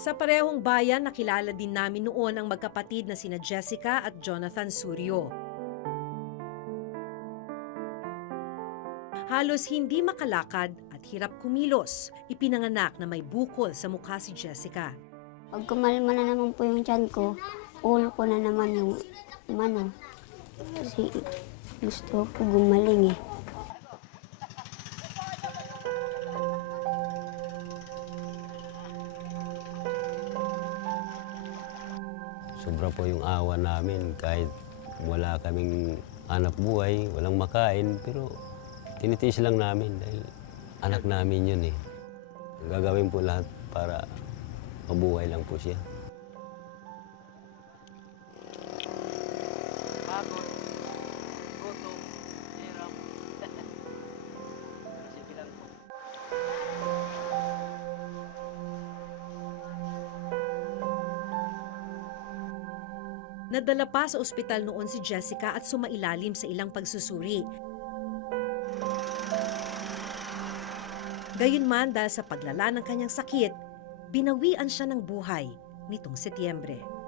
Sa parehong bayan, nakilala din namin noon ang magkapatid na sina Jessica at Jonathan Suryo. Halos hindi makalakad at hirap kumilos. Ipinanganak na may bukol sa mukha si Jessica. Pag kumalma na naman po yung tiyan ko, ulo ko na naman yung mano. Kasi gusto ko gumaling eh. Sobra po yung awa namin kahit wala kaming hanap buhay, walang makain, pero tinitiis lang namin dahil anak namin yun eh. Gagawin po lahat para mabuhay lang po siya. Pagod, gutom, hirap. Pero sige lang po. Nadala pa sa ospital noon si Jessica at sumailalim sa ilang pagsusuri. Gayunman dahil sa paglala ng kanyang sakit, binawian siya ng buhay nitong Setyembre.